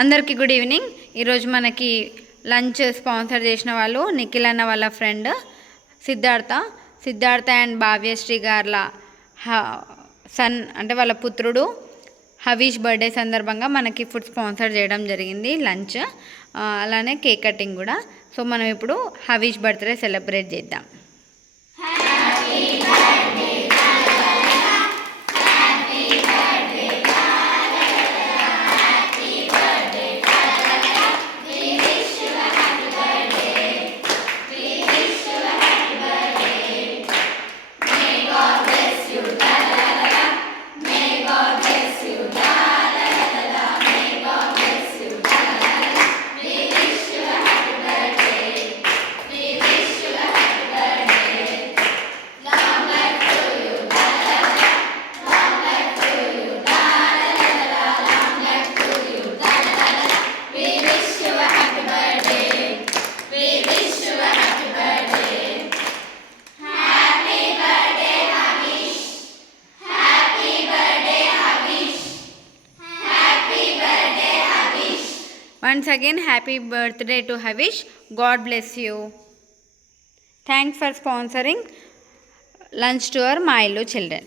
అందరికీ good evening. ఈరోజు మనకి లంచ్ స్పాన్సర్ చేసిన వాళ్ళు నిఖిల్ అన్న వాళ్ళ ఫ్రెండ్ సిద్ధార్థ అండ్ భావ్యశ్రీ గార్ల సన్ అంటే వాళ్ళ పుత్రుడు హవీష్ బర్త్డే సందర్భంగా మనకి ఫుడ్ స్పాన్సర్ చేయడం జరిగింది, లంచ్ అలానే కేక్ కటింగ్ కూడా. సో మనం ఇప్పుడు హవీష్ బర్త్డే సెలబ్రేట్ చేద్దాం. Once again, happy birthday to Havish. God bless you. Thanks for sponsoring lunch to our Mailu children.